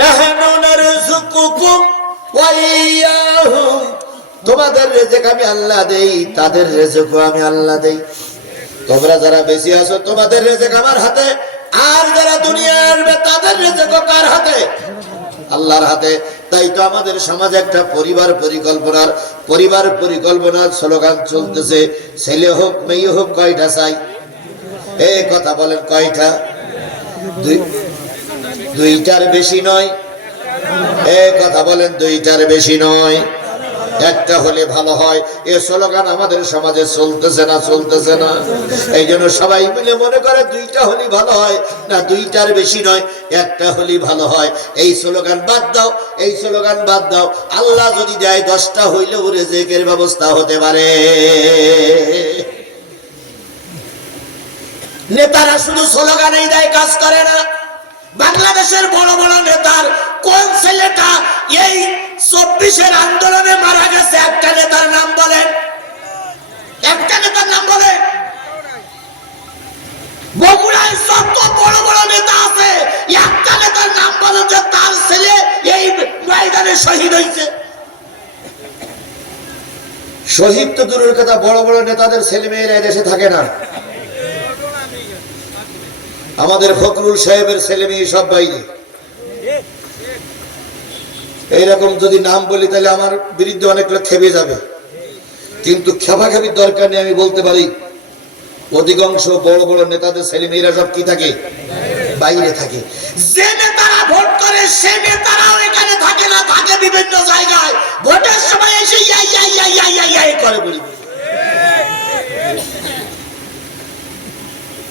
নাহনু নারযুকুকুম ওয়া ইয়াহুম, তোমাদের রিজিক আমি আল্লাহ দেই, তাদের রিজিকও আমি আল্লাহ দেই। তোমরা যারা বেশি আছো তোমাদের রিজিক আমার হাতে, আর যারা দুনিয়ায় আসবে তাদের রিজিকও কার হাতে? আল্লাহর হাতে। তাই তো আমাদের সমাজে একটা পরিবার পরিকল্পনার স্লোগান চলতেছে, ছেলে হোক মেয়ে হোক কয়টা চাই? এই কথা বলেন কয়টা? দুইটার বেশি নয়। এই কথা বলেন দুইটার বেশি নয়, একটা হলে ভালো হয়। এই স্লোগান আমাদের সমাজে চলতেছে না? চলতেছে না? এই জন্য সবাই মিলে মনে করে দুইটা হলে ভালো হয়, না দুইটার বেশি নয়, একটা হলে ভালো হয়। এই স্লোগান বাদ দাও, এই স্লোগান বাদ দাও। আল্লাহ যদি দেয় 10টা হইলেও রিজিকের ব্যবস্থা হতে পারে। নেতারা শুধু স্লোগানই দেয়, কাজ করে না। বাংলাদেশের বড় বড় নেতার কোন ছেলেটা এই 24-এর আন্দোলনে মারা গেছে? একটা নেতার নাম বলেন, একটা নেতার নাম বলেন। বগুড়ায় যত বড় বড় নেতা আছে, একটা নেতার নাম বলেন যে তার ছেলে এই ময়দানে শহীদ হয়েছে। শহীদ তো দূরের কথা, বড় বড় নেতাদের ছেলে মেয়েরা দেশে থাকে না। আমাদের ফখরুল সাহেবের ছেলে মেয়ে সব বাইরে। এইরকম যদি নাম বলি তাহলে আমার বিরুদ্ধে অনেক লোক খেপে যাবে, কিন্তু খেপাখাপির দরকার নেই। আমি বলতে পারি অধিকাংশ বড় বড় নেতাদের ছেলে মেয়েরা সব কি থাকে? বাইরে থাকে। যে নেতারা ভোট করে সে নেতারাও এখানে থাকে না, থাকে বিভিন্ন জায়গায়। ভোটের সময় এসে করে বলি।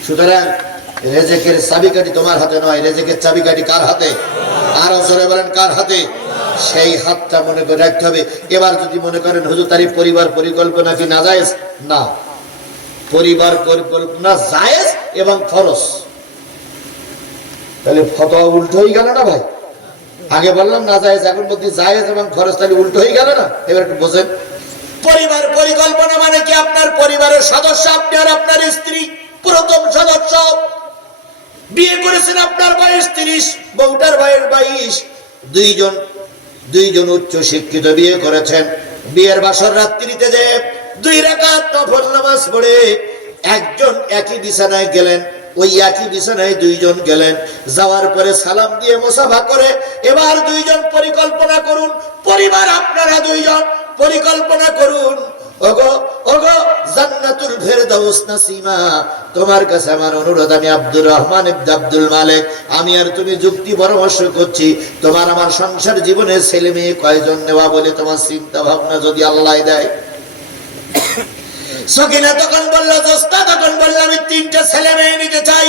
সুতরাং রিজিকের চাবিকাঠি তোমার হাতে নয়, রিজিকের চাবিকাঠি কার হাতে? আরো জোরে বলেন কার হাতে? সেই হাতটা মনে করে রাখতে হবে। এবার যদি মনে করেন হুজুর তার পরিবার পরিকল্পনা কি নাজায়েজ? না, পরিবার পরিকল্পনা জায়েজ এবং ফরজ। তাহলে ফতোয়া উল্টো হয়ে গেল না ভাই? আগে বললাম নাজায়েজ, এখন বলতে জায়েজ এবং ফরজ, তাহলে উল্টো হয়ে গেল না? এবার একটু বোঝেন। পরিবার পরিকল্পনা মানে কি? আপনার পরিবারের সদস্য, আপনি আর আপনার স্ত্রী প্রথম সদস্য। বিয়ে করেছেন, আপনার বয়স 30, বউটার বয়স 22। দুইজন উচ্চ শিক্ষিত বিয়ে করেছেন। বিয়ের বাসর রাত্রিতে যে 2 রাকাত নফল নামাজ পড়ে একজন একই বিছানায় গেলেন, ওই একই বিছানায় 2 জন গেলেন। যাওয়ার পরে সালাম দিয়ে মুসাফা করে এবার 2 জন পরিকল্পনা করুন। পরিবার আপনারা 2 জন পরিকল্পনা করুন। ওগো ওগো জান্নাতুল ফেরদাউস নাসিমা, তোমার কাছে আমার অনুরোধ, আমি আব্দুর রহমান ইবনে আব্দুল মালিক, আমি আর তুমি যুক্তি পরামর্শ করছি। তোমার আমার সংসার জীবনে ছেলে মেয়ে কয়জন নেওয়া বলে তোমার চিন্তা ভাবনা যদি আল্লাহ দেয়। সকিনা তখন বলল, জোস্তা তখন বলল, আমি 3টে ছেলে মেয়ে নিতে চাই।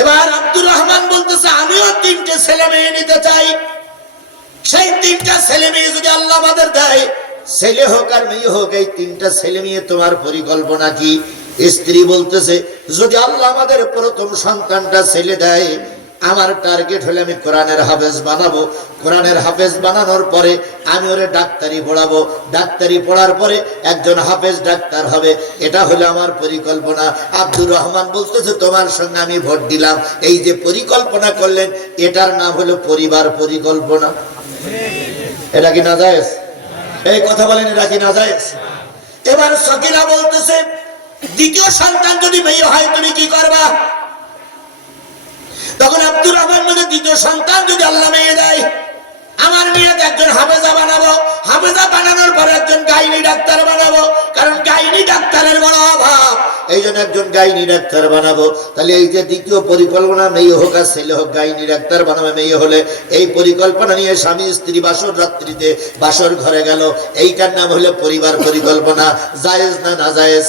এবার আব্দুর রহমান বলতেছে, আমিও 3টে ছেলে মেয়ে নিতে চাই। সেই 3টা ছেলে মেয়ে যদি আল্লাহ আমাদের দেয়, ছেলে হোক আর মেয়ে হোক, এই 3টা ছেলে মেয়ে তোমার পরিকল্পনা কি? স্ত্রী বলতেছে, যদি আল্লাহ আমাদের প্রথম সন্তানটা ছেলে দেয়, আমার টার্গেট হলে আমি কোরআনের হাফেজ বানাবো। কোরআনের হাফেজ বানানোর পরে আমি ওরে ডাক্তারি পড়াবো। ডাক্তারি পড়ার পরে একজন হাফেজ ডাক্তার হবে, এটা হলো আমার পরিকল্পনা। আব্দুর রহমান বলতেছে, তোমার সঙ্গে আমি ভোট দিলাম। এই যে পরিকল্পনা করলেন, এটার নাম হলো পরিবার পরিকল্পনা। এটা কি নাজায়েজ? এই কথা বলেন, এটা কি নাজায়েজ? এবার সকিনা বলতেছে, দ্বিতীয় সন্তান যদি মেয়ে হয় তুমি কি করবা? তখন আব্দুর রহমান বলে, দ্বিতীয় সন্তান যদি আল্লাহ মেয়ে দেয়, আমার মেয়ে একজন হাফেজা বানাবো। হাফেজা বানানোর পর একজন গাইনি ডাক্তার বানাবো, কারণ গাইনি ডাক্তারের বড় অভাব। এই জন্য একজন গাইনি ডাক্তার বানাবো। তাহলে এই যে দ্বিতীয় পরিকল্পনা, মেয়ে হোক আর ছেলে হোক, গাইনি ডাক্তার বানাবে মেয়ে হলে। এই পরিকল্পনা নিয়ে স্বামী স্ত্রী বাসর রাত্রিতে বাসর ঘরে গেল, এইটার নাম হলো পরিবার পরিকল্পনা। জায়েজ না নাজায়েজ?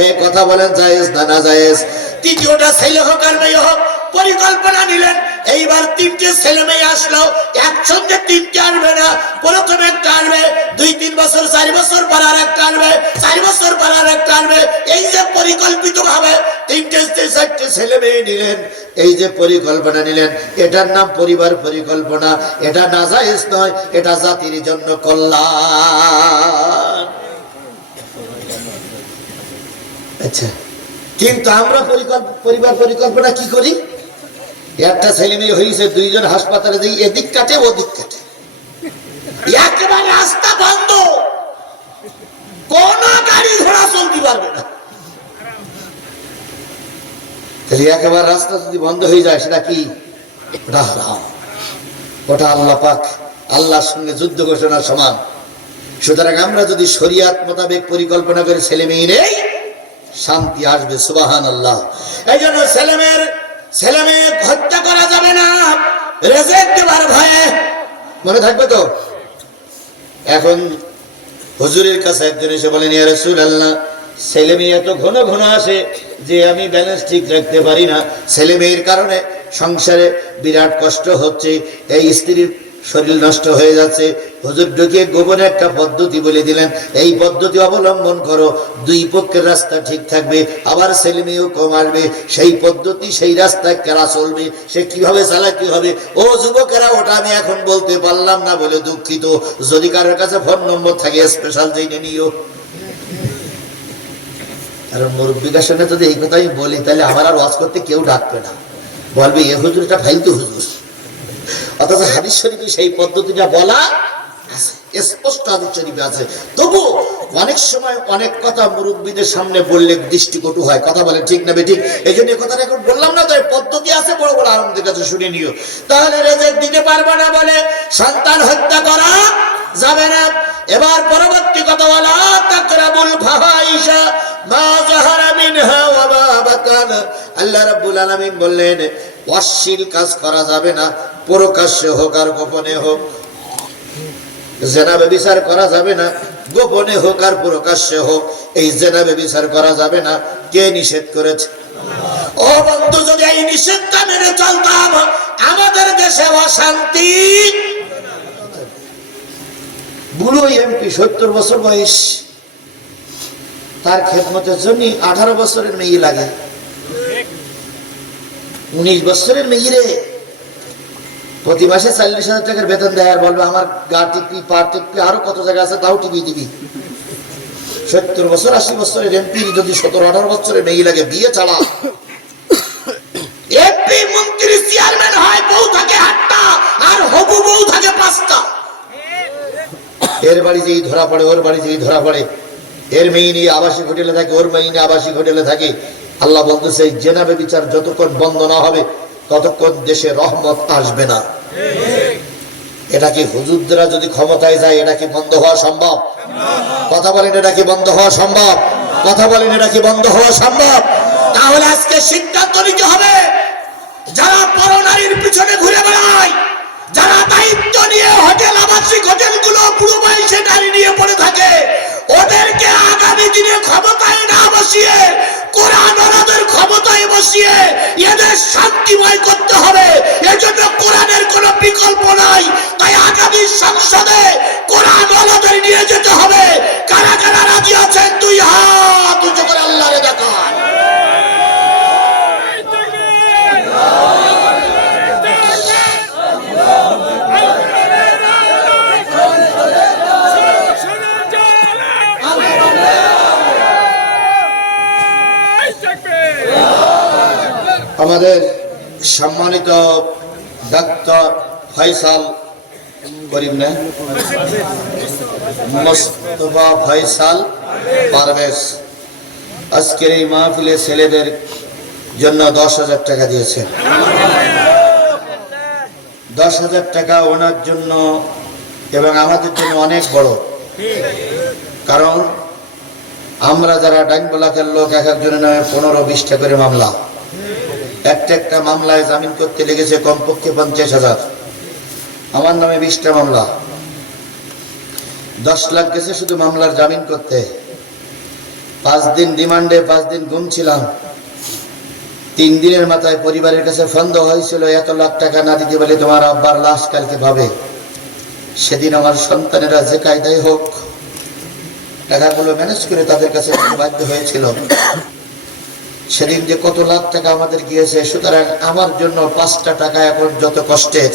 এই কথা বলেন, জায়েজ না নাজায়েজ? তৃতীয়টা ছেলে হোক আর মেয়ে হোক, পরিকল্পনা নিলেন। এইবার 3টে ছেলে মেয়ে আসলো, একসঙ্গে 3টে আসবে না। প্রথম একটা আসবে, 2-3 বছর, 4 বছর পর আর একটা আসবে, 4 বছর পর আর একটা আসবে। এই যে পরিকল্পিত ভাবে 3টে ছেলে মেয়ে নিলেন, এই যে পরিকল্পনা নিলেন, এটার নাম পরিবার পরিকল্পনা। এটা নাজায়েজ নয়, এটা জাতির জন্য কল্যাণ। আচ্ছা, কিন্তু আমরা পরিবার পরিকল্পনা কি করি? একটা ছেলে মেয়ে হয়েছে, দুইজন হাসপাতালে যাই, এদিক কাটে ওদিক কাটে, একেবারে রাস্তা বন্ধ, কোন গাড়ি ঘোড়া চলতে পারবে না। একেবারে রাস্তা যদি বন্ধ হয়ে যায় সেটা কি? ওটা হারাম, ওটা আল্লাহ পাক আল্লাহর সঙ্গে যুদ্ধ ঘোষণার সমান। সুতরাং আমরা যদি শরিয়াত মোতাবেক পরিকল্পনা করে ছেলে মেয়ে নেই, শান্তি আসবে। সুবহানাল্লাহ। এই জন্য ছেলে মেয়ে হত্যা করা যাবে না রেজেক দেবার ভয়ে, মনে থাকবে তো। এখন হুজুরের কাছে একজন এসে বলেন, ইয়া রাসূলুল্লাহ, ছেলে মেয়ে এত ঘন ঘন আসে যে আমি ব্যালেন্স ঠিক রাখতে পারি না, ছেলে মেয়ের কারণে সংসারে বিরাট কষ্ট হচ্ছে, এই স্ত্রীর শরীর নষ্ট হয়ে যাচ্ছে। হুজুর ঢুকিয়ে গোপনে একটা পদ্ধতি বলে দিলেন, এই পদ্ধতি অবলম্বন করো, দুই পক্ষের রাস্তা ঠিক থাকবে, আবার ছেলে মেয়েও কম আসবে। সেই পদ্ধতি, সেই রাস্তায় কারা চলবে, সে কিভাবে চালাতে হবে। ও যুবকেরা, ওটা আমি এখন বলতে পারলাম না বলে দুঃখিত, যদি কারোর কাছে ফোন নম্বর থাকে স্পেশাল জেনে নিও। কারণ মুরব্বীদের সঙ্গে যদি এই কথাই বলি, তাহলে আমার আর ওয়াজ করতে কেউ ডাকবে না, বলবে এ হুজুর এটা ফাইলতু হুজুর। অথচ হাদিস শরীফে সেই পদ্ধতিটা বলা আছে, স্পষ্ট হাদিস শরীফে আছে। তবু অনেক সময় অনেক কথা মুরব্বীদের সামনে বললে দৃষ্টিকটু হয়, কথা বলে ঠিক না বেঠিক? এই জন্য কথাটা এখন বললাম না, তো পদ্ধতি আছে, বড় বড় আলমদের কাছে শুনে নিও। তাহলে রেজেক দিতে পারবে না বলে সন্তান হত্যা করা যাবে না। এবার পরবর্তী কথা বলা, তাকরাবুল ফাহাইশা মা যাহারা মিনহা ওয়া মা বাতান। আল্লাহ রাব্বুল আলামিন বললেন, অশ্লীল কাজ করা যাবে না, প্রকাশ্যে হোক আর গোপনে হোক। জেনা ব্যভিচার করা যাবে না, গোপনে হোক আর প্রকাশ্যে হোক। এই জেনা ব্যভিচার করা যাবে না, কে নিষেধ করেছে? ও বন্ধু, যদি এই নিষেধটা মেনে চলতাম, আমাদের দেশে অশান্তি। বুড়ো এমপি 70 বছর বয়স, তার খেদমতের জন্য 18 বছরের মেয়ে লাগে, 19 বছরের মেয়ে রে প্রতি মাসে 40,000 টাকার বেতন দেয়, আর বলবে আমার গা টিপি, পা টিপি, আরো কত জায়গা আছে তাও টিপি দিবি। 70 বছর 80 বছরের এমপি যদি 17-18 বছরের মেয়ে লাগে, বিয়ে ছাড়া। এমপি মন্ত্রী চেয়ারম্যান হয়, বউ থাকে 8টা আর হবু বউ থাকে 5টা। এর বাড়ি যেই ধরা পড়ে, ওর বাড়ি যেই ধরা পড়ে, এর মেয়ে নিয়ে আবাসিক হোটেলে থাকে, ওর মেয়ে নিয়ে আবাসিক হোটেলে থাকে। আল্লাহ বলতেছে, জেনা ব্যভিচার যতক্ষণ বন্ধ না হবে ততক্ষণ দেশে রহমত আসবে না। এটা কি হুজুররা যদি ক্ষমতায় যায়, এটা কি বন্ধ হওয়া সম্ভব? কথা বলেন, এটা কি বন্ধ হওয়া সম্ভব? কথা বলেন, এটা কি বন্ধ হওয়া সম্ভব? তাহলে আজকে সিদ্ধান্ত নিতে হবে, যারা পরনারীর পিছনে ঘুরে বেড়ায়, যারা দায়িত্ব নিয়ে হোটেল, আবাসিক হোটেলগুলো পুরো বয়সে নারী নিয়ে পড়ে থাকে, ওদেরকে আগামী দিনে ক্ষমতায় না বসিয়ে, কোরআন ওদের ক্ষমতায় বসিয়ে এদের শান্তিময় করতে হবে। এজন্য কোরআনের কোনো বিকল্প নাই। তাই আগামী সংসদে কোরআন ওদের নিয়ে যেতে হবে। কারা কারা রাজি আছেন? 2 হাত উঁচু করে আল্লাহরে দেখান। আমাদের সম্মানিত ডাক্তার ফয়সাল করিম না, মুস্তাফা ফয়সাল পারভেজ আজকের এই মাহফিলে ছেলেদের জন্য 10,000 টাকা দিয়েছেন। 10,000 টাকা ওনার জন্য এবং আমাদের জন্য অনেক বড়, কারণ আমরা যারা ডাইন ব্লকের লোক, এক একজনের নামে 15-20টা করে মামলা, একটা মামলায় জামিন করতে লেগেছে কমপক্ষে 50,000। আমার নামে 20টা মামলা, 10 লাখ গেছে শুধু মামলার জামিন করতে। 5 দিন রিমান্ডে, 5 দিন গুম ছিলাম। 3 দিনের মাথায় পরিবারের কাছে ফোন দেওয়া হয়েছিল, এত লাখ টাকা না দিতে বলে তোমার আব্বার লাশ কালকে পাবে। সেদিন আমার সন্তানেরা যে কায়দায় হোক টাকাগুলো ম্যানেজ করে তাদের কাছে বাধ্য হয়েছিল। সেদিন যে কত লাখ টাকা আমাদের গিয়েছে। সুতরাং আমার জন্য 5টা টাকা এখন যত কষ্টের,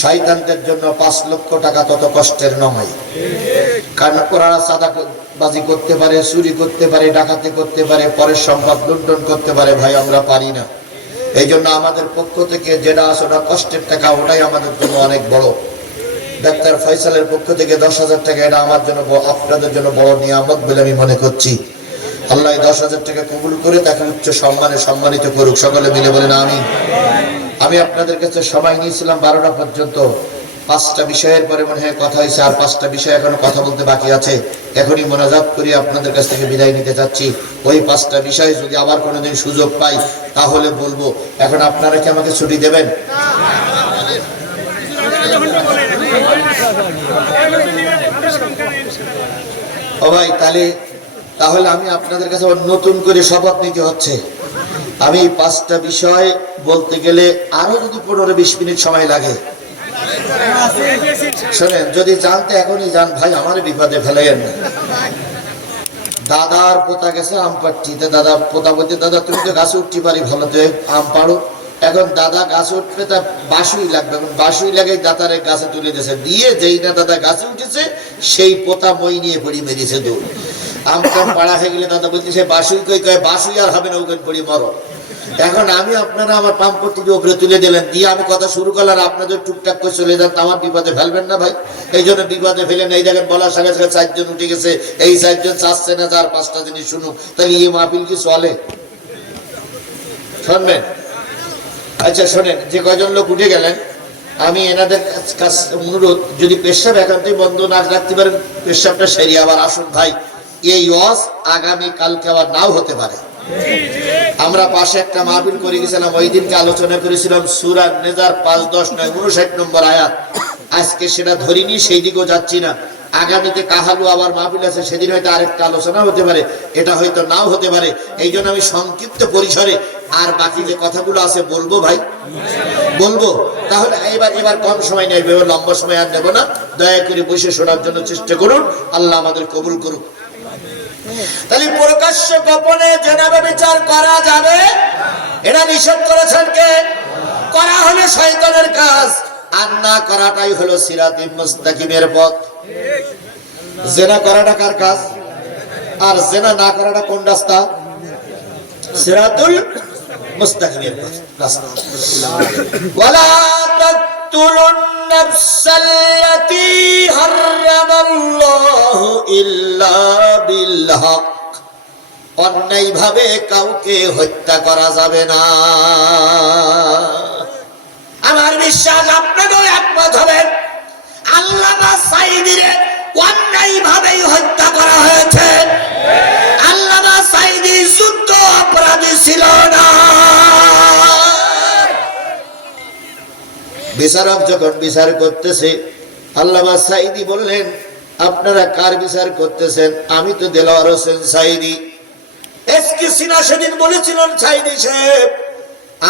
শয়তানদের জন্য 5 লক্ষ টাকা তত কষ্টের নয়। কারণ ওরা চাঁদাবাজি করতে পারে, চুরি করতে পারে, ডাকাতি করতে পারে, পরের সম্পদ লুণ্ঠন করতে পারে। ভাই, আমরা পারি না। এই জন্য আমাদের পক্ষ থেকে যেটা আছে ওটা কষ্টের টাকা, ওটাই আমাদের জন্য অনেক বড়। ডাক্তার ফয়সালের পক্ষ থেকে 10,000 টাকা, এটা আমার জন্য আপনাদের জন্য বড় নিয়ামত বলে আমি মনে করছি। আল্লাহ 10,000 টাকা কবুল করে তাকে উচ্চ সম্মানে সম্মানিত করুক। সকলে মিলে বলেন আমিন। আমি আপনাদের কাছে সময় নিয়েছিলাম 12টা পর্যন্ত। 5টা বিষয়ের পরে মনে হয় কথা হয়েছে, আর 5টা বিষয় এখনো কথা বলতে বাকি আছে। এখনই মোনাজাত করি আপনাদের কাছ থেকে বিদায় নিতে চাচ্ছি। ওই 5টা বিষয় যদি আবার কোনোদিন সুযোগ পাই তাহলে বলবো। এখন আপনারা কি আমাকে ছুটি দেবেন? ও ভাই, তাহলে আমি আপনাদের কাছে নতুন করে শপথ নিতে হচ্ছে। আমি 5টা বিষয় বলতে গেলে আরো যদি 15-20 মিনিট সময় লাগে। শোনেন, যদি জানতে এখনই যান ভাই, আমার বিপদে ফেলেন না। দাদার পোতা গেছে আম পাড়তে, দাদা পোতা বলতে, দাদা তুমি তো গাছে উঠতে পারি, ভালো তো আম পাড়ো। এখন দাদা গাছে উঠবে, তা বাসুই লাগবে, এখন বাসুই লাগে দাদারে গাছে তুলে দিয়েছে, দিয়ে যেই না দাদা গাছে উঠেছে সেই পোতা মই নিয়ে পড়ি মেরেছে দৌড়। আম টাম পাড়া হয়ে গেলে দাদা বলতেছে বাসুই কই, কয় বাসুই আর হবে না, ওখানে পড়ি মরো। এখন আমি আপনারা আমার পাম্পটি উপরে তুলে দিলেন, দিয়ে আমি কথা শুরু করলাম, আপনাদের টুকটাক করে চলে যান, আমার বিপদে ফেলবেন না ভাই। এই জন্য বিপদে ফেলেন। এই দেখেন বলার সঙ্গে সঙ্গে 4 জন উঠে গেছে, এই 4 জন চাচ্ছে না যার 5টা জিনিস শুনুক, তাহলে এই মাহফিল কি চলে? শুনবেন? আচ্ছা শোনেন, যে কয়জন লোক উঠে গেলেন আমি এনাদের কাছে অনুরোধ, যদি পেশাব একান্তই বন্ধ না রাখতে পারেন, পেশাবটা সেরে আবার আসুন ভাই। এই ওয়াজ আগামী কালকে আবার নাও হতে পারে। আমরা পাশে একটা মাহফিল করে গেছিলাম, ওই দিনকে আলোচনা করেছিলাম সূরা নেজার 5, 10, 9, 59 নম্বর আয়াত। আজকে সেটা ধরিনি, সেই দিকেও যাচ্ছি না। আগামীতে কাহালু আবার মাহফিল আছে, সেদিন হয়তো আরেকটা আলোচনা হতে পারে, এটা হয়তো নাও হতে পারে। এই জন্য আমি সংক্ষিপ্ত পরিসরে আর বাকি যে কথাগুলো আছে বলবো ভাই, বলবো। তাহলে এবার কম সময় নেই, লম্বা সময় আর নেব না। দয়া করে বসে শোনার জন্য চেষ্টা করুন, আল্লাহ আমাদের কবুল করুক। তাহলে প্রকাশ্য গোপনে জেনাবে বিচার করা যাবে, এটা নিষেধ করেছেন কে? করা হলো শয়তানের কাজ, আর না করাটাই হলো সিরাতুল মুস্তাকিমের পথ। জেনা করাটা কার কাজ? আর জেনা না করাটা কোন রাস্তা? সিরাতুল মুস্তাকিমের রাস্তা। ওয়ালা তাকতুলুন নাফসাল্লাতী হারামাল্লাহু ইল্লা বিল হক। অন্যায়ভাবে কাউকে হত্যা করা যাবে না। আমার বিশ্বাস আপনারাও একমত হবেন, আল্লামা সাঈদীরে অন্যায়ভাবেই হত্যা করা হয়েছে। আল্লামা সাঈদী যুদ্ধ অপরাধী ছিল না। বিচারক যখন বিচার করতেছে, আল্লামা সাঈদী বললেন, আপনারা কার বিচার করতেছেন? আমি তো দেলোয়ার হোসেন সাঈদী। এসকে সিনা সেদিন বলেছিলেন, সাঈদী সাহেব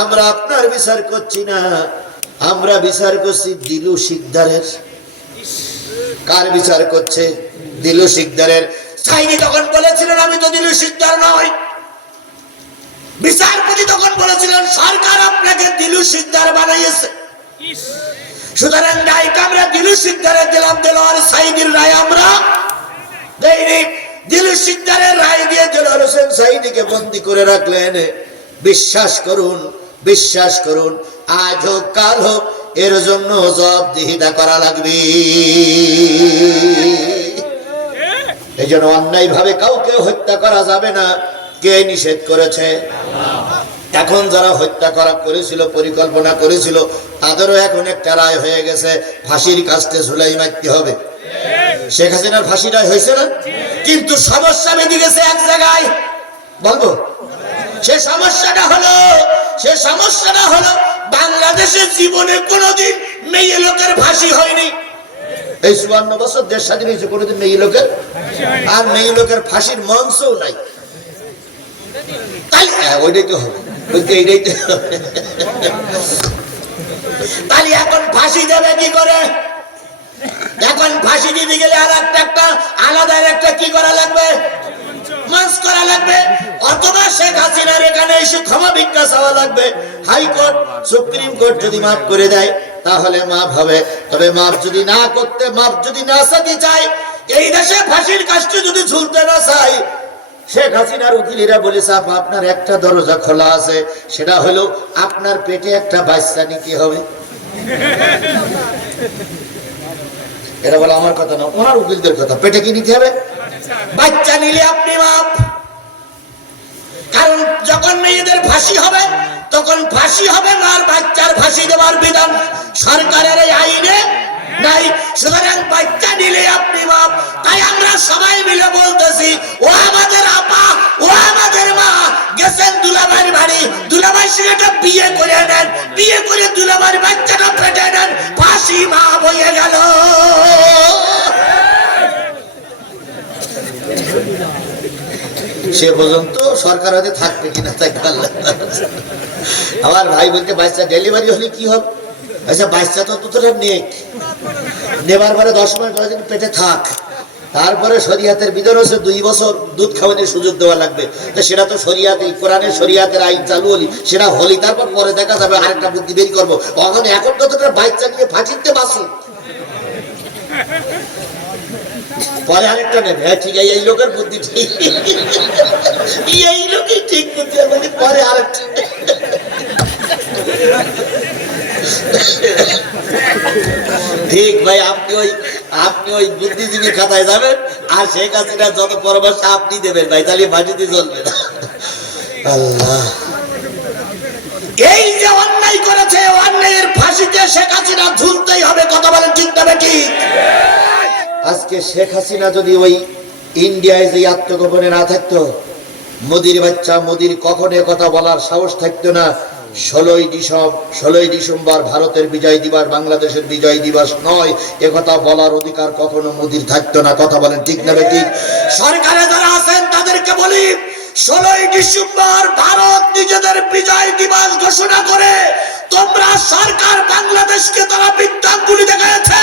আমরা আপনার বিচার করছি না, আমরা বিচার করছি দিলু শিকদারের। কার বিচার করছে? দিলু শিকদারের। সাঈদী তখন বলেছিলেন, আমি তো দিলু শিকদার নই। বিচারপতি তখন বলেছিলেন, সরকার আপনাকে দিলু শিকদার বানাইছে, সুতরাং রায়টা আমরা দিলু শিকদারের দিলাম, দেলোয়ার সাঈদীর রায় আমরা দেইনি। দিলু শিকদারের রায় দিয়ে দেলোয়ার হোসেন সাঈদীকে বন্দী করে রাখলেন। বিশ্বাস করুন, বিশ্বাস করুন, আজ হোক কাল হোক এর জন্য জবাবদিহিতা করা লাগবে। এই জন্য অন্যায় ভাবে কাউকে হত্যা করা যাবে না। কে নিষেধ করেছে? এখন যারা হত্যা করা করেছিল, পরিকল্পনা করেছিল, তাদেরও এখন একটা রায় হয়ে গেছে, ফাঁসির কাস্তে ঝুলাই মারতে হবে। শেখ হাসিনার ফাঁসি রায় হয়েছে না? কিন্তু সমস্যা বেঁধে গেছে এক জায়গায়, বলবো সে সমস্যাটা হলো বাংলাদেশের জীবনে কোনোদিন মেয়ে লোকের ফাঁসি হয়নি। এই 54 বছর দেশ স্বাধীন হয়েছে, কোনোদিন মেয়ে লোকের আর মেয়ে লোকের ফাঁসির মঞ্চও নাই। তাই ওইটাই তো হবে, এইটাই তো হবে। তাহলে এখন ফাঁসি দেবে কি করে? এখন ফাঁসি দিতে গেলে আর একটা আলাদা একটা কি করা লাগবে? মঞ্চ করা লাগবে, অথবা শেখ হাসিনার এখানে এসে ক্ষমা ভিক্ষা চাওয়া লাগবে। হাইকোর্ট, সুপ্রিম কোর্ট যদি মাফ করে দেয় তাহলে মাফ হবে। তবে মাফ যদি না চাইতে চায়, এই দেশে ফাঁসির কাস্টে যদি ঝুলতে না চাই, শেখ হাসিনার উকিলেরা বলেছে আপনার একটা দরজা খোলা আছে, সেটা হলো আপনার পেটে একটা বাচ্চা নিতে হবে। এরা বলে আমার কথা না, ওনার উকিলদের কথা। পেটে কি নিতে হবে? বাচ্চা নিলে আপনি মাপ। কারণ যখন মেয়েদের ফাঁসি হবে তখন ফাঁসি হবে না, আর বাচ্চার ফাঁসি দেওয়ার বিধান সরকারের এই আইনে নাই। সুতরাং বাচ্চা নিলে আপনি বাপ। তাই আমরা সবাই মিলে বলতেছি, ও আমাদের আপা, ও আমাদের মা, গেছেন দুলাভাইয়ের বাড়ি, দুলাভাই সেটা বিয়ে করে নেন, বিয়ে করে দুলাভাইয়ের বাচ্চাটা পেটে নেন, ফাঁসি মা হয়ে গেল। সে পর্যন্ত সরকার হয়তো থাকবে কিনা তাই পারল। আমার ভাই বলতে বাচ্চা ডেলিভারি হলে কি হবে? আচ্ছা বাচ্চা তো তোরা নেবার পরে 10 মাস 10 দিন পেটে থাক, তারপরে শরিয়াতের বিধান হচ্ছে 2 বছর দুধ খাওয়ানোর সুযোগ দেওয়া লাগবে। তো সেটা তো শরিয়াতে, কোরআনের শরিয়াতের আইন চালু হলি, সেটা হলি, তারপর পরে দেখা যাবে আরেকটা বুদ্ধি বের করবো। এখন তো তোরা বাচ্চা নিয়ে ফাঁসিতে বাসু, পরে আরেকটা নেবে। হ্যাঁ ঠিক, এই লোকের বুদ্ধি ঠিক, এই লোকই ঠিক বুদ্ধি, পরে আরেকটা। ঠিক ভাই, আপনি ওই বুদ্ধিজীবী খাতায় যাবেন, আর শেখ হাসিনা যত পরামর্শ আপনি দেবেন ভাই, তাহলে বাড়িতে চলবে না। আল্লাহ, এই যে অন্যায় করেছে, অন্যায়ের ফাঁসিতে শেখ হাসিনা ঝুলতেই হবে। কথা বলেন ঠিক না ঠিক? আজকে শেখ হাসিনা যদি ওই ইন্ডিয়ায় যে আত্মগোপনে না থাকতো, মোদির বাচ্চা মোদির কখনো কথা বলার সাহস থাকতো না। 16ই ডিসেম্বর ভারতের বিজয় দিবস, বাংলাদেশের বিজয় দিবস নয়, একথা বলার অধিকার কখনো মোদির থাকতো না। কথা বলেন ঠিক না ঠিক? সরকারে যারা আছেন তাদেরকে বলি, 16ই ডিসেম্বর ভারত নিজেদের বিজয় দিবস ঘোষণা করে তোমরা সরকার বাংলাদেশকে তারা বিদ্যাঙ্গুলি দেখাচ্ছে।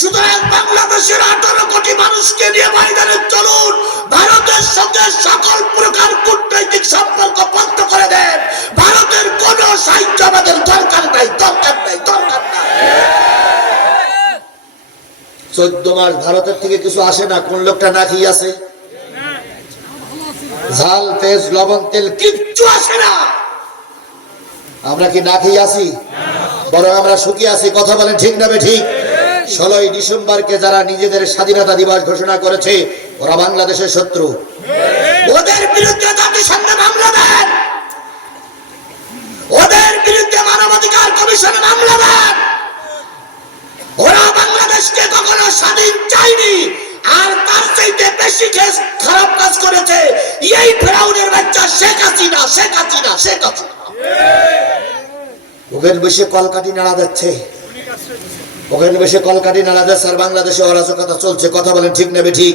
সুতরাং বাংলাদেশের 18 কোটি মানুষকে নিয়ে ময়দানে চলুন, ভারতের সঙ্গে সকল প্রকার কূটনৈতিক সম্পর্ক বন্ধ করে দেন। ভারতের কোন সাহায্য আমাদের দরকার নাই, দরকার নাই, দরকার নাই। 14 মাস ভারতের থেকে কিছু আসে না। কোন লোকটা না খেয়ে আছে? ঝাল তেজ লবণ তেল কিচ্ছু আসে না। আমরা কি না খেয়ে আছি? বরং আমরা সুখী আছি। কথা বলেন ঠিক না ঠিক? 16ই ডিসেম্বরকে যারা নিজেদের স্বাধীনতা দিবস ঘোষণা করেছে, ওরা বাংলাদেশের শত্রু। ওদের বিরুদ্ধে জাতিসংঘে মামলা দেন, ওদের বিরুদ্ধে মানবাধিকার কমিশনে মামলা দেন। ওরা বাংলাদেশকে কখনো স্বাধীন চায়নি, আর তার চাইতে বেশি খারাপ কাজ করেছে এই ফেরাউনের বাচ্চা শেখ হাসিনা। শেখ হাসিনা, শেখ হাসিনা ওখানে বসে কলকাঠি নাড়া যাচ্ছে, ওখানে বসে কলকাঠি নাড়া যাচ্ছে, আর বাংলাদেশে অরাজকতা চলছে। কথা বলেন ঠিক নেবে ঠিক?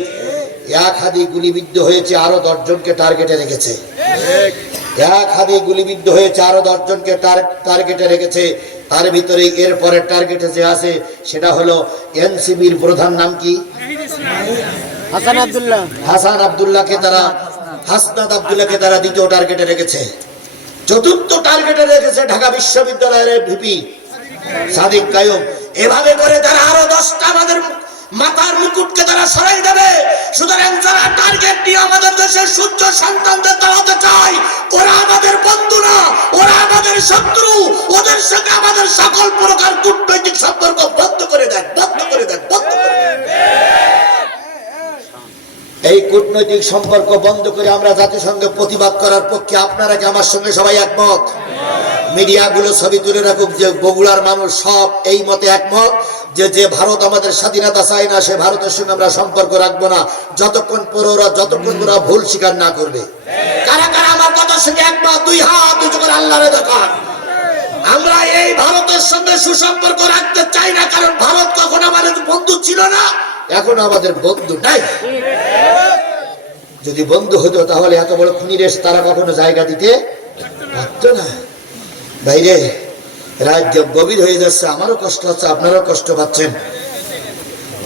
এক হাদি গুলিবিদ্ধ হয়েছে, আরো 10 জনকে টার্গেটে রেখেছে। এক হাদি গুলিবিদ্ধ হয়েছে, আরো 10 জনকে টার্গেটে রেখেছে। তার ভিতরে এরপরে টার্গেটে যে আছে সেটা হলো এনসিবির প্রধান নাম কি? হাসান আব্দুল্লাহকে তারা, হাসনাত আব্দুল্লাহকে তারা দ্বিতীয় টার্গেটে রেখেছে। চতুর্থ টার্গেটে রেখেছে ঢাকা বিশ্ববিদ্যালয়ের ভিপি সাদিক কায়ুম। এভাবে করে তারা আরো 10টা আমাদের মাথার মুকুটকে তারা সরাই দেবে। সুতরাং যারা টার্গেট নিয়ে আমাদের দেশের সূর্য সন্তানদের তাড়াতে চায়, ওরা আমাদের বন্ধু না, ওরা আমাদের শত্রু। ওদের সঙ্গে আমাদের সকল প্রকার কূটনৈতিক সম্পর্ক বন্ধ করে দেন, বন্ধ করে দেন, বন্ধ করে দেন। এই কূটনৈতিক সম্পর্ক বন্ধ করে আমরা জাতিসংঘে প্রতিবাদ করার পক্ষে। আপনারা কি আমার সঙ্গে সবাই একমত? মিডিয়াগুলো ছবি তুলে রাখুক যে বগুড়ার মানুষ সব এই মতে একমত যে ভারত আমাদের স্বাধীনতা চায় না, সে ভারতের সঙ্গে আমরা সম্পর্ক রাখবো না যতক্ষণ ওরা ভুল স্বীকার না করবে। কারা কারা আমার কথার সঙ্গে একমত? 2 হাত উঁচু করে আল্লাহরে দেখান। আমরা এই ভারতের সঙ্গে সুসম্পর্ক রাখতে চাই না, কারণ ভারত কখনো আমাদের বন্ধু ছিল না, এখন আমাদের বন্ধু নাই। যদি বন্ধু হতো তাহলে এত বড় খুনির তারা কখনো জায়গা দিতে পারত না। বাইরে রাত গভীর হয়ে যাচ্ছে, আমারও কষ্ট হচ্ছে, আপনারাও কষ্ট পাচ্ছেন।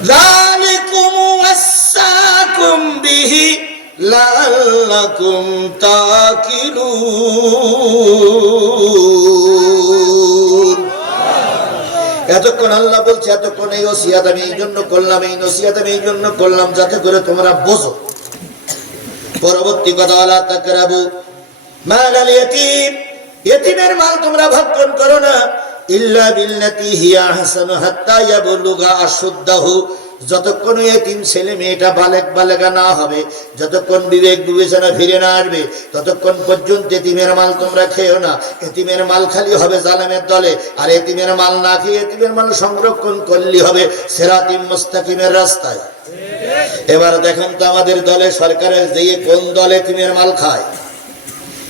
যালিকুম ওয়াসাকুম বিহি লাআল্লাকুম তাকিলুন। এতক্ষণ আল্লাহ বলছে, এতক্ষণ এই ওসিয়াত আমি এই জন্য করলাম, এই নসিহত আমি এই জন্য করলাম যাতে করে তোমরা বোঝো। পরবর্তী কথা, ওয়ালা তাকরাবু মালাল ইয়াতীম, ইতিমের মাল তোমরা ভক্ষণ করো না, ইল্লা বিল্লাতি হিয়া আহসানু হাত্তা ইয়াবলুগা আশুদ্দাহু, যতক্ষণ ইতিম ছেলে মেয়েটা বালেগা না হবে, যতক্ষণ বিবেক বিবেচনা ফিরে না আসবে, ততক্ষণ পর্যন্ত ইতিমের মাল তোমরা খেও না। ইতিমের মাল খালি হবে জালেমের দলে, আর ইতিমের মাল না খেয়ে ইতিমের মাল সংরক্ষণ করলি হবে সিরাতিম মুস্তাকিমের রাস্তায়। এবার দেখেন তো আমাদের দলে সরকারের দিয়ে কোন দল ইতিমের মাল খায়,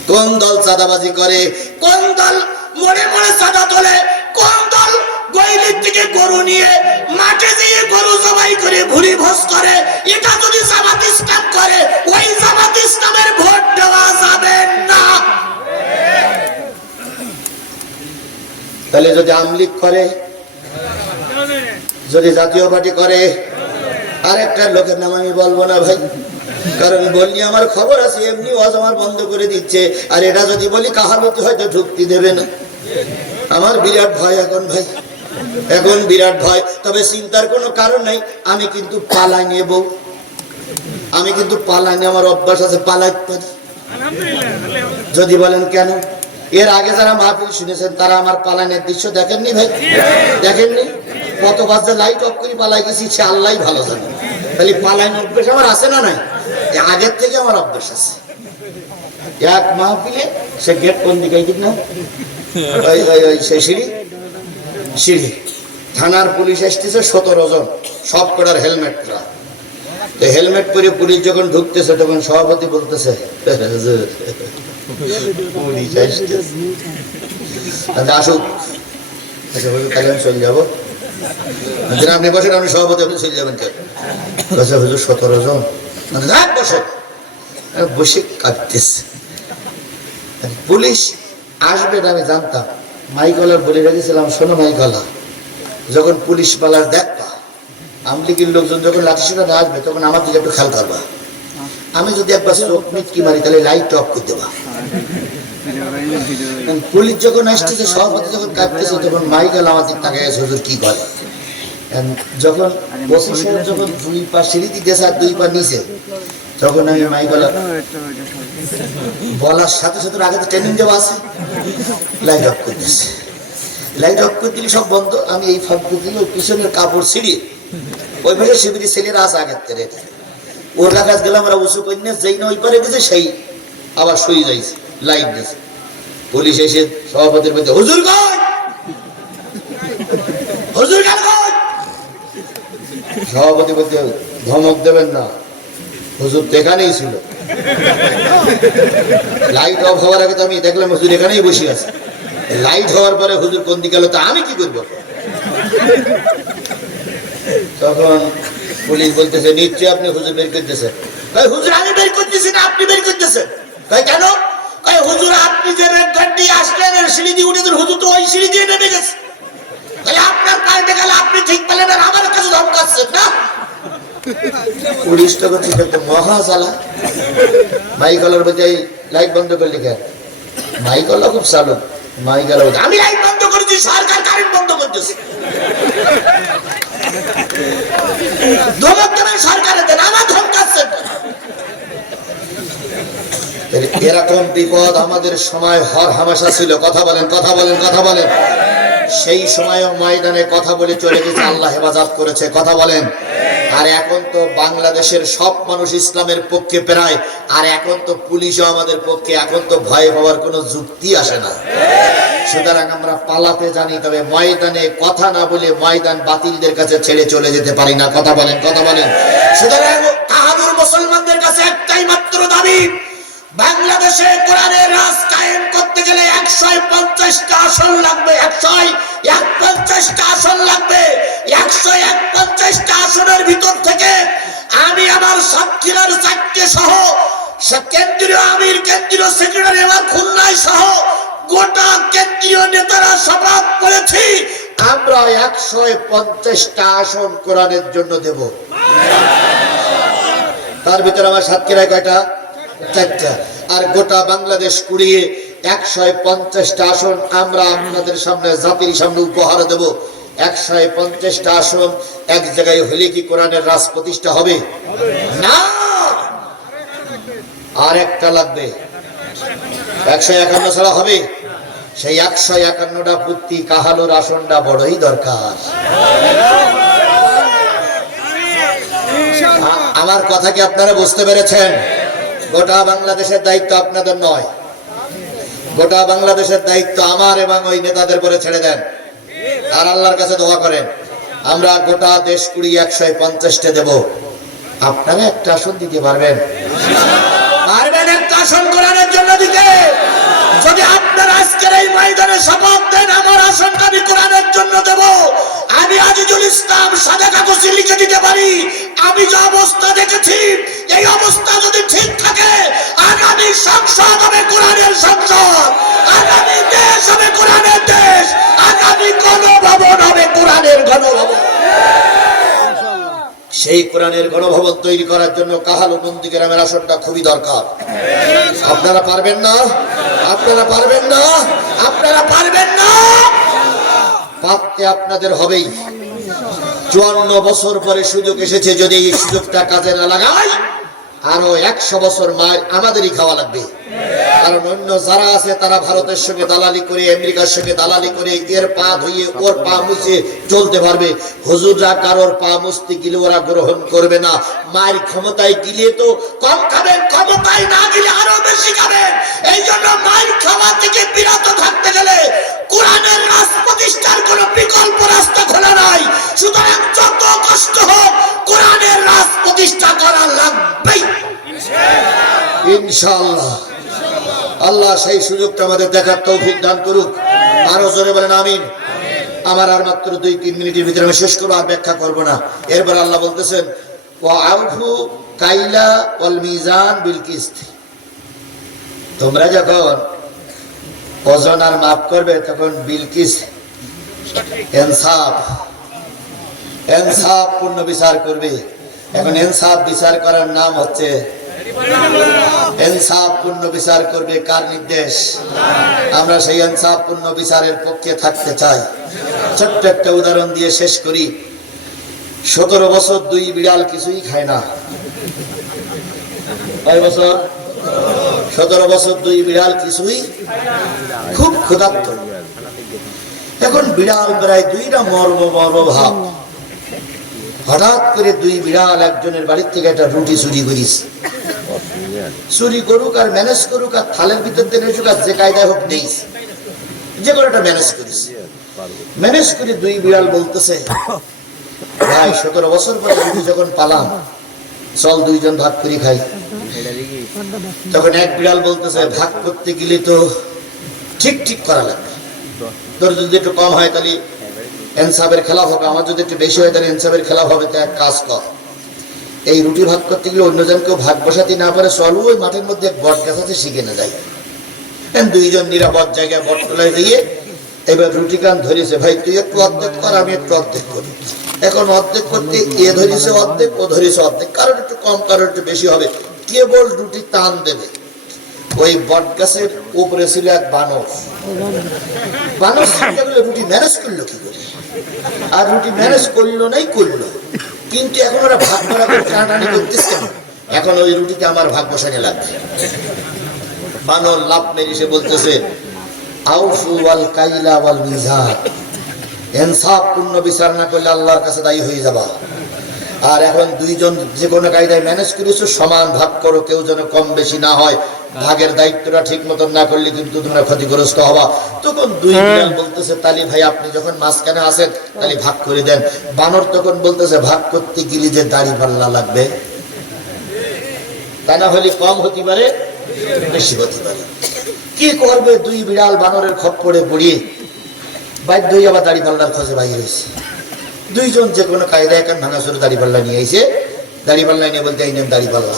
কোন দল চাঁদাবাজি করে, কোন দল মনে মনে চাঁদা তোলে, কোন দল গইলির থেকে গরু নিয়ে মাঠে গিয়ে গরু জবাই করে ভুরি ভোজ করে। এটা যদি জামাত ইসলাম করে, ওই জামাত ইসলামের ভোট দেওয়া যাবে না। তাহলে যদি আওয়ামী লীগ করে, যদি জাতীয় পার্টি করে, আরেকটা লোকের নাম আমি বলবো না ভাই, কারণ বললি আমার খবর আছে এমনি ওয়াজ আমার বন্ধ করে দিচ্ছে, আর এটা যদি বলি কাহারতি হয়তো ঢুকতে দেবে না। আমার বিরাট ভয় এখন ভাই, এখন বিরাট ভয়। তবে চিন্তার কোনো কারণ নাই, আমি কিন্তু পালাই নেব, আমি কিন্তু পালাই নিয়ে আমার অভ্যাস আছে, পালাইতে পারি। যদি বলেন কেন, এর আগে যারা মাহফিল শুনেছেন তারা আমার পালানের দৃশ্য দেখেননি ভাই, দেখেননি? কত বাজে লাইট অফ করে পালাই গেছি, সে আল্লাহ ভালো জানে। তাহলে পালাইন অভ্যাস আমার আছে না নাই? আগের থেকে আমার অভ্যাস আছে। এক মাহফিলে সে গেট কোন দিকে না, সে সিঁড়ি থানার পুলিশ আসতেছে 17 জন, সব কটার হেলমেট পরা। তো হেলমেট পরে পুলিশ যখন ঢুকতেছে তখন সভাপতি বলতেছে পুলিশ আসতেছে, আসুক, তাহলে আমি চলে যাবো। আপনি বসেন, আপনি সভাপতি, আপনি চলে যাবেন কেন? হুজুর 17 জন, বসে বসে কাঁদতেছে। পুলিশ আসবে না আমি জানতাম, মাইকলার বলে রেখেছিলাম, শোনো মাইকলা, যখন পুলিশ পালার দেখবা, আমলিগের লোকজন যখন লাঠিসোঁটা না আসবে তখন আমার দিকে একটু খেয়াল করবা। আমি যদি একবার চোখ মিটকি মারি তাহলে লাইট অফ করে দেবা। পুলিশ যখন আসতেছে, সভাপতি যখন কাঁদতেছে, তখন মাইকলা আমার দিক তাকে হুজুর কি করে। যখন যখন 2 পা সিঁড়ি দিতেছে আর 2 পা নিচে, তখন আমি মাইকলা বলার সাথে সাথে আগে তো ট্রেনিং দেওয়া আছে, লাইট অফ করতেছে। লাইট অফ করে দিলে সব বন্ধ। আমি এই ফাঁক দিয়ে ওই পিছনের কাপড় ছিঁড়িয়ে ওই পাশে শিবিরের ছেলেরা আছে আগের থেকে, ওর কাছে গেলাম, আমরা উঁচু করে নিয়ে যেই না ওই পারে গেছে সেই আবার শুয়ে যাইছে, লাইট দিয়েছে। পুলিশ এসে সভাপতির মধ্যে, হুজুর কই, হুজুর কেন কই? সভাপতি বলতে, ধমক দেবেন না, হুজুর তো এখানেই ছিল। লাইট অফ হওয়ার আগে তো আমি দেখলাম হুজুর এখানেই বসে আছে, লাইট হওয়ার পরে হুজুর কোন দিকে গেল, তা আমি কি করবো? তখন পুলিশ বলতেছে, নিশ্চয়ই আপনি হুজুর বের করতেছেন। হুজুর আমি বের করতেছি না, আপনি বের করতেছেন। কেন? হুজুর আপনি যে গাড়ি আসলেন সিঁড়ি দিয়ে উঠে, হুজুর তো ওই সিঁড়ি দিয়ে নেমে গেছে, আপনার পাল্টে গেলে আপনি ঠিক পেলেন আর আমার কাছে ধমকাচ্ছেন না। পুলিশ তখন মহা জ্বালা, মাইকলার বলতে লাইট বন্ধ করলি কেন? মাইকলা খুব চালু, মাইকলা বলতে আমি লাইট বন্ধ করেছি, সরকার কারেন্ট বন্ধ করতেছে। ধমক দেবেন সরকারের দেন, আমার ধমকাচ্ছেন। এরকম বিপদ আমাদের সময় হর হামেশা ছিল। কথা বলেন, কথা বলেন, কথা বলেন। সেই সময়ও ময়দানে কথা বলে চলে গেছে, আল্লাহ হেফাজত করেছে। কথা বলেন। আর এখন তো বাংলাদেশের সব মানুষ ইসলামের পক্ষে প্রায়, আর এখন তো পুলিশও আমাদের পক্ষে। এখন তো ভয় পাওয়ার কোনো যুক্তি আসে না। সুতরাং আমরা পালাতে জানি, তবে ময়দানে কথা না বলে ময়দান বাতিলদের কাছে ছেড়ে চলে যেতে পারি না। কথা বলেন, কথা বলেন। সুতরাং কাহাদুর মুসলমানদের কাছে একটাই মাত্র দাবি, বাংলাদেশে কোরআনের রাজ কায়েম করতে গেলে 150টা আসন লাগবে। 150টা আসন লাগবে। 150টা আসনের ভিতর থেকে আমি আমার সাতক্ষীরার 4টে সহ কেন্দ্রীয় আমির, কেন্দ্রীয় সেক্রেটারি, আমার খুলনায় সহ গোটা কেন্দ্রীয় নেতারা শপথ করেছি, আমরা 150টা আসন কোরআনের জন্য দেব। তার ভিতরে আমার সাতক্ষীরায় কয়টা? 4টা। আর গোটা বাংলাদেশ কুড়িয়ে 150টা আসন আমরা আপনাদের সামনে, জাতির সামনে উপহার দেব। 150টা আসন এক জায়গায় হলে কি কোরআনের রাজ প্রতিষ্ঠা হবে? না। আর একটা লাগবে, 151 ছাড়া হবে? সেই 151টা পুত্তি কাহালুর আসনটা বড়ই দরকার। আমার কথা কি আপনারা বুঝতে পেরেছেন? গোটা বাংলাদেশের দায়িত্ব আপনাদের নয়, গোটা বাংলাদেশের দায়িত্ব আমার এবং ওই নেতাদের পরে ছেড়ে দেন। আর আল্লাহর কাছে দোয়া করেন আমরা গোটা দেশ কুড়ি 150টা দেব। আপনারা একটা আসন দিতে পারবেন? পারবেন একটা আসন কোরআনের জন্য দিতে? যদি আপনারা আজকের এই ময়দানে শপথ দেন আমার আসনটা আমি কোরআনের জন্য দেব, আমি আজিজুল ইসলাম সাদা কাগজে লিখে দিতে পারি আমি যে অবস্থা দেখেছি এই অবস্থা যদি ঠিক থাকে আগামী সংসদ হবে কোরআনের সংসদ, আগামী দেশ হবে কোরআনের দেশ, আগামী গণভবন হবে কোরআনের গণভবন। সেই কোরআনের গণভবন তৈরি করার জন্য কাহালু নন্দীগ্রামের আসনটা খুবই দরকার। আপনারা পারবেন না? আপনারা পারবেন না? আপনারা পারবেন না? পারতে আপনাদের হবেই। 54 বছর পরে সুযোগ এসেছে, যদি এই সুযোগটা কাজে না লাগাই আরো 100 বছর মার আমাদেরই খাওয়া লাগবে। কারণ অন্য যারা আছে তারা ভারতের সঙ্গে দালালি করে, আমেরিকার সঙ্গে দালালি করে এর পা ধুয়ে ওর পা মুছে চলতে পারবে। হুজুররা কারোর পা মুছতে গেলে ওরা গ্রহণ করবে না। মায়ের ক্ষমতায় গিলে তো কম খাবেন, ক্ষমতায় না গেলে আরো বেশি খাবেন। এই জন্য মায়ের খাওয়া থেকে বিরত থাকতে গেলে কোরআনের রাজ প্রতিষ্ঠার কোন বিকল্প রাস্তা খোলা নাই। সুতরাং যত কষ্ট হোক কোরআনের রাজ প্রতিষ্ঠা করা লাগবেই ইনশাআল্লাহ। আল্লাহ সেই সুযোগটা আমাদের দেখার তৌফিক দান করুক। আরো জোরে বলেন আমিন। আমার আর মাত্র 2-3 মিনিটের ভিতরে আমি শেষ করবো, আর ব্যাখ্যা করবো না। এরপর আল্লাহ বলতেছেন ওয়া আউফু কাইলা ওয়াল মিজান বিল কিসত। তোমরা যখন ওজন আর মাপ করবে তখন বিল কিসত, ইনসাফ, ইনসাফ পূর্ণ বিচার করবে। এখন ইনসাফ বিচার করার নাম হচ্ছে ইনসাফ পূর্ণ বিচার করবে কার নির্দেশ? আমরা সেই ইনসাফ পূর্ণ বিচারের পক্ষে থাকতে চাই। ছোট্ট একটা উদাহরণ দিয়ে শেষ করি। 17 বছর 2 বিড়াল কিছুই খায় না। কয় বছর? 17 বছর 2 বিড়াল কিছুই, খুব ক্ষুধার্ত। এখন বিড়াল প্রায় 2টা মর্ম ভাব। হঠাৎ করে 2 বিড়াল একজনের বাড়ির থেকে একটা রুটি চুরি করিস। চুরি করুক আর ম্যানেজ করুক আর থালের ভিতর দিয়ে নিয়ে আর যে কায়দায় হোক নেই, যে কোনো একটা ম্যানেজ করিস। ম্যানেজ করে 2 বিড়াল বলতেছে ভাই 17 বছর পরে রুটি যখন পালাম চল 2 জন ভাগ করে খাই। তখন এক বিড়াল বলতেছে ভাগ করতে গেলে তো ঠিক ঠিক করা লাগবে, তোর যদি একটু কম হয় তাহলে ইনসাফের খেলাফ হবে, আমার যদি একটু বেশি হয় তাহলে ইনসাফের খেলাফ হবে। তো এক কাজ কর, এই রুটি ভাগ করতে গেলে অন্যজন কেউ ভাগ বসাতে না পারে, চলো ওই মাঠের মধ্যে এক বট গাছ আছে শিখে না যাই। 2 জন নিরাপদ জায়গায় বট তলায় দিয়ে এবার রুটি কান ধরেছে, ভাই তুই একটু অর্ধেক কর আমি একটু অর্ধেক করি। এখন অর্ধেক করতে এ ধরেছে অর্ধেক, ও ধরেছে অর্ধেক, কারোর একটু কম কারোর একটু বেশি হবে, কেবল রুটি টান দেবে। ওই বট গাছের উপরে ছিল এক বানর। বানর রুটি ম্যানেজ করলো কি করে? আর রুটি ম্যানেজ করলো নাই করলো, কিন্তু এখন ওরা ভাগ করা করে টানাটানি করতেছে কেন? এখন ওই রুটিতে আমার ভাগ বসানো লাগবে। বানর লাভ মেরে সে বলতেছে আউফু ওয়াল কাইলা ওয়াল মিজান, ইনসাফ পূর্ণ বিচার না করলে আল্লাহর কাছে দায়ী হয়ে যাবা। আর এখন 2 জন যে কোনো কায়দায় ম্যানেজ করেছো, সমান ভাগ করো, কেউ যেন কম বেশি না হয়। ভাগের দায়িত্বটা ঠিক মতন না করলে কিন্তু তোমরা ক্ষতিগ্রস্ত হবা। তখন 2 বিড়াল বলতেছে তালি ভাই আপনি যখন মাঝখানে আছেন তাহলে ভাগ করে দেন। বানর তখন বলতেছে ভাগ করতে গেলে যে দাড়ি পাল্লা লাগবে, তা না হলে কম হতে পারে বেশি হতে পারে। কি করবে? 2 বিড়াল বানরের খপ্পরে পড়িয়ে বাধ্য হয়ে আবার দাড়ি পাল্লার খোঁজে বাইরে হয়েছে। 2 জন যে কোনো কায়দায় এখন ভাঙাচুর দাড়ি পাল্লা নিয়ে এসে দাড়ি পাল্লা নিয়ে বলতে এই নেন দাড়ি পাল্লা।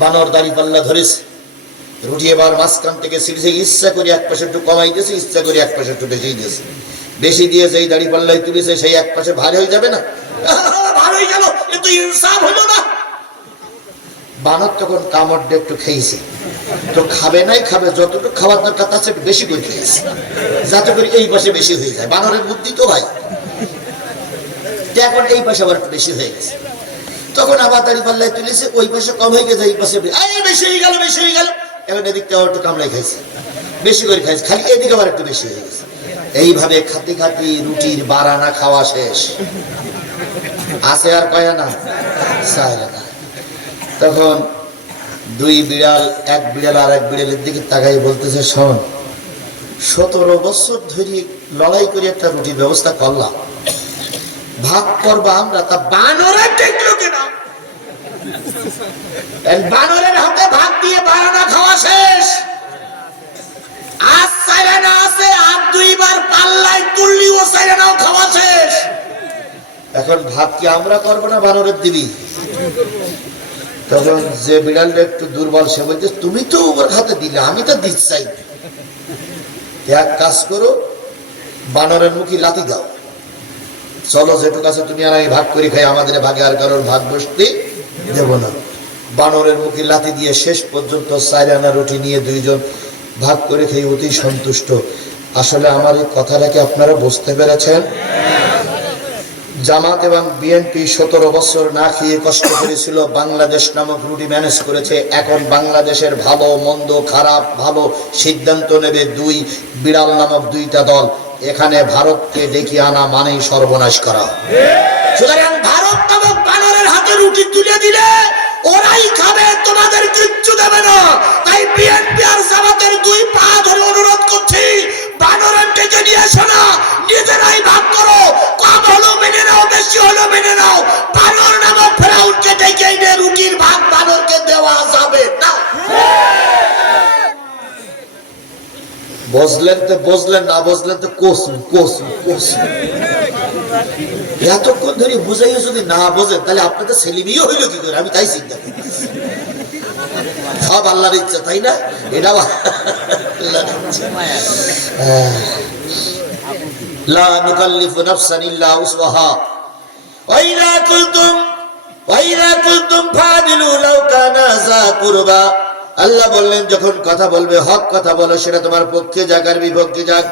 বানর দাড়ি পাল্লা ধরেছে, রুটি এবার মাঝখান থেকে ছিঁড়ছে, ইচ্ছা করে এক পাশে একটু কমাই দিয়েছে, ইচ্ছা করে এক পাশে একটু বেশি দিয়েছে। বেশি দিয়ে যেই দাড়ি পাল্লাই তুলেছে সেই এক পাশে ভারী হয়ে যাবে না, ভারী হয়ে গেল, কিন্তু ইনসাফ হলো না। বানর তখন কামড় দিয়ে একটু খেয়েছে, তো খাবে নাই খাবে, যতটুকু খাবার দরকার তার চেয়ে বেশি করে খেয়েছে, যাতে করে এই পাশে বেশি হয়ে যায়। বানরের বুদ্ধি তো ভাই, এখন এই পাশে আবার একটু বেশি হয়ে গেছে। তখন আবার দাড়ি পাল্লায় তুলেছে, ওই পাশে কম হয়ে গেছে, এই পাশে বেশি হয়ে গেল, বেশি হয়ে গেল। এখন এদিকটা একটু কামড়াই খাইছে, বেশি করে খাইছে, খালি এদিকে আবার একটু বেশি হয়ে গেছে। এইভাবে খাতি খাতি রুটির বারানা খাওয়া শেষ। আছে আর কয় না, তখন দুই বিড়াল, এক বিড়াল আর এক বিড়ালের দিকে তাকাই বলতেছে, শোন, 17 বছর ধরে লড়াই করে একটা রুটির ব্যবস্থা করলাম, ভাগ করবা আমরা, তা বানরে টেকলো কিনা? বানরের হাতে ভাগ দিয়ে বারানা খাওয়া শেষ। আজ সাইরানা আছে, আর দুইবার পাল্লায় তুললিও সাইরানাও খাওয়া শেষ। এখন ভাগ কি আমরা করবো না বানরের দিবি? তখন যে বিড়ালটা একটু দুর্বল সে বলছে, তুমি তো ওর হাতে দিলে, আমি তো দিতে চাই। এক কাজ করো, বানরের মুখে লাথি দাও, চলো যেটুকু আছে তুমি আর আমি ভাগ করে খাই, আমাদের ভাগে আর কারোর ভাগ বসতে দেব না। বানরের মুখে লাথি দিয়ে শেষ পর্যন্ত 4 আনা রুটি নিয়ে দুইজন ভাগ করে খেয়ে অতি সন্তুষ্ট। আসলে আমার এই কথাটাকে আপনারা বুঝতে পেরেছেন? জামাত এবং বিএনপি 17 বছর না খেয়ে কষ্ট করেছিল, বাংলাদেশ নামক রুটি ম্যানেজ করেছে। এখন বাংলাদেশের ভালো মন্দ, খারাপ ভালো সিদ্ধান্ত নেবে দুই বিড়াল নামক দুইটা দল। এখানে ভারতকে ডেকে আনা মানেই সর্বনাশ করা। সুতরাং ভারত নামক বানরের হাতে রুটি তুলে দিলে ওরাই খাবে, তোমাদের কিচ্ছু দেবে না। তাই বিএনপি আর জামাতের দুই পা ধরে অনুরোধ করছি, বানরের ডেকে নিয়ে এসো না, নিজেরাই ভাগ করো। কম হলো মেনে নাও, বেশি হলো মেনে নাও। বানর নামক ফেরাউনকে ডেকে এনে রুটির ভাগ বানরকে দেওয়া যাবে না। বুঝলেন তো বুঝলেন, না বুঝলেন তো কোসুন কোসুন কোসুন। এতক্ষণ ধরে বুঝাইও যদি না বোঝেন তাহলে আপনাদের ছেলেমেয়েও হইল কি করে? আমি তাই চিন্তা করতেছি। সব আল্লাহর ইচ্ছা, তাই না? এটাও লা নুকাল্লিফু নাফসান ইল্লা উসওয়াহা ওয়া ইযা কুলতুম ফাদিলু লাউ কানা যা কুরবা। আল্লাহ বললেন, যখন কথা বলবে হক কথা বলো, সেটা তোমার পক্ষে যাক আর বিপক্ষে যাক।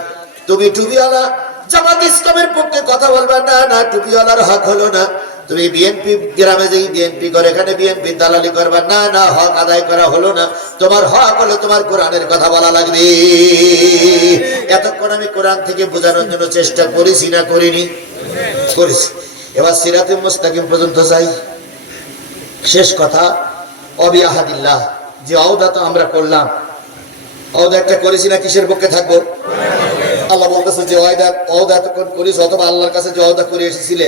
তুমি টুপিওয়ালা জামাত ইসলামের পক্ষে কথা বলবা, না না টুপিওয়ালার হক হলো না। তুমি বিএনপি গ্রামে যেই বিএনপি করে, এখানে বিএনপি দালালি করবা, না না হক আদায় করা হলো না। তোমার হক হলো তোমার কোরআনের কথা বলা লাগবে। এতক্ষণ আমি কোরআন থেকে বোঝানোর জন্য চেষ্টা করেছি না করিনি? করেছি। এবার সিরাতুল মুস্তাকিম পর্যন্ত যাই। শেষ কথা, অবিআহাদিল্লাহ, যে ওয়াদা তো আমরা করলাম, ওয়াদা একটা করেছি না, কিসের পক্ষে থাকবো? আল্লাহ বলতেছে যে ওয়াদা তখন করিস, অথবা আল্লাহর কাছে যে ওয়াদা করে এসেছিলে,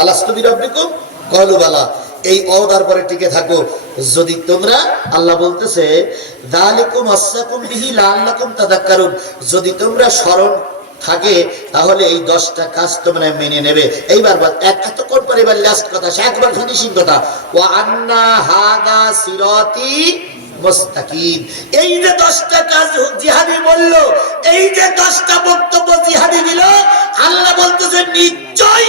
আলাস্তু বিরাব্বিকুম ক্বালু বালা, এই ওয়াদার পরে টিকে থাকো। যদি তোমরা, আল্লাহ বলতেছে যালিকুম ওয়াসাকুম বিহি লাআল্লাকুম তাযাক্কারুন, যদি তোমরা স্মরণ থাকে তাহলে এই 10টা কাজ তোমরা মেনে নেবে। এইবার এতক্ষণ পরে এবার লাস্ট কথা, একবার ফিনিশিং কথা, ওয়া আন্না হাদা সিরাতি মুস্তাকিম। এই যে 10টা কাজ জিহাদি বলল, এই যে 10টা বক্তব্য জিহাদি দিল, আল্লাহ বলতেছে নিশ্চয়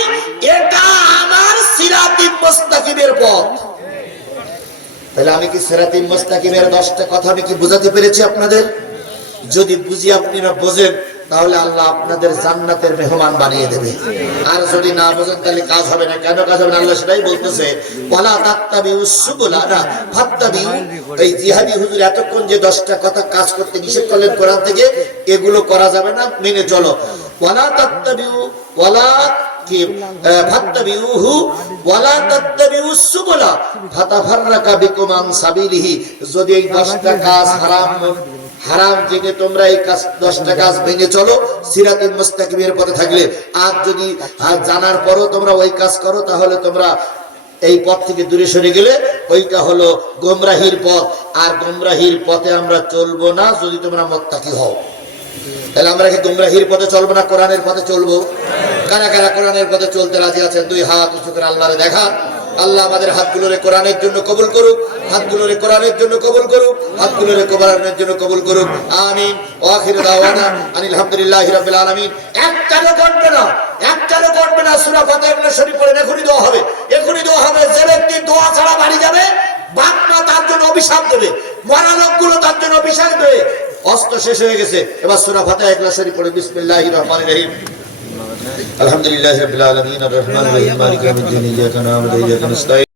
এটা আমার সিরাতি মুস্তাকিমের পথ। তাহলে আমি কি সিরাতি মুস্তাকিমের 10টা কথা আমি কি বোঝাতে পেরেছি আপনাদের? যদি বুঝি আপনারা বোঝেন তাহলে আল্লাহ আপনাদের জান্নাতের মেহমান বানিয়ে দেবে। আর যদি না বোঝেন তাহলে কাজ হবে না। কেন কাজ হবে না? আল্লাহ সেটাই বলতেছে, ওয়ালা তাত্তাবিউস সুবুলা ফাত্তাবিউ। এই জিহাদি হুজুর এতক্ষণ যে 10টা কথা কাজ করতে নিষেধ করলেন কোরআন থেকে, এগুলো করা যাবে না, মেনে চলো। ওয়ালা তাত্তাবিউ ওয়ালা কি ফাত্তাবিউহু ওয়ালা তাত্তাবিউস সুবুলা ফাতাফাররাকা বিকুম আন সাবিলিহি। যদি এই 10টা কাজ হারাম জেনে তোমরা এই 10টা কাজ ভেঙে চলো, সিরাতুল মুস্তাকিমের পথে থাকলে। আর যদি জানার পরও তোমরা ওই কাজ করো, তাহলে তোমরা এই পথ থেকে দূরে সরে গেলে ওইটা হলো গোমরাহির পথ। আর গোমরাহির পথে আমরা চলবো না যদি তোমরা মুত্তাকি হও। তাহলে আমরা কি গোমরাহির পথে চলবো না, কোরআনের পথে চলবো? কারা কারা কোরআনের পথে চলতে রাজি আছেন? দুই হাত উঁচু করে আল্লাহরে দেখা। আল্লাহ আমাদের হাতগুলোরে কোরআনের জন্য কবুল করুক, হাতগুলোরে কোরআনের জন্য কবুল করুক, হাতগুলোরে কোরআনের জন্য কবুল করুক। আমিন। ওয়া আখিরু দাওয়ানা আনিল হামদুলিল্লাহি রাব্বিল আলামিন। একটারও করবে না, একটারও করবে না। সূরা ফাতিহা শরীফ পড়ে এখনই দোয়া হবে, এখনই দোয়া হবে। যে ব্যক্তি দোয়া ছাড়া বাড়ি যাবে, বাপমা তার জন্য অভিশাপ দেবে, মরা লোকগুলো তার জন্য অভিশাপ দেবে। অস্ত্র শেষ হয়ে গেছে, এবার সূরা ফাতিহা শরীফ পড়ে বিসমিল্লাহির রহমানির রহিম। আলহামদুলিল্লাহি রাব্বিল আলামিন আর রহমানির রহিম মালিকি ইয়াউমিদ্দিন ইয়্যাকা না'বুদু ওয়া ইয়্যাকা নাস্তাঈন।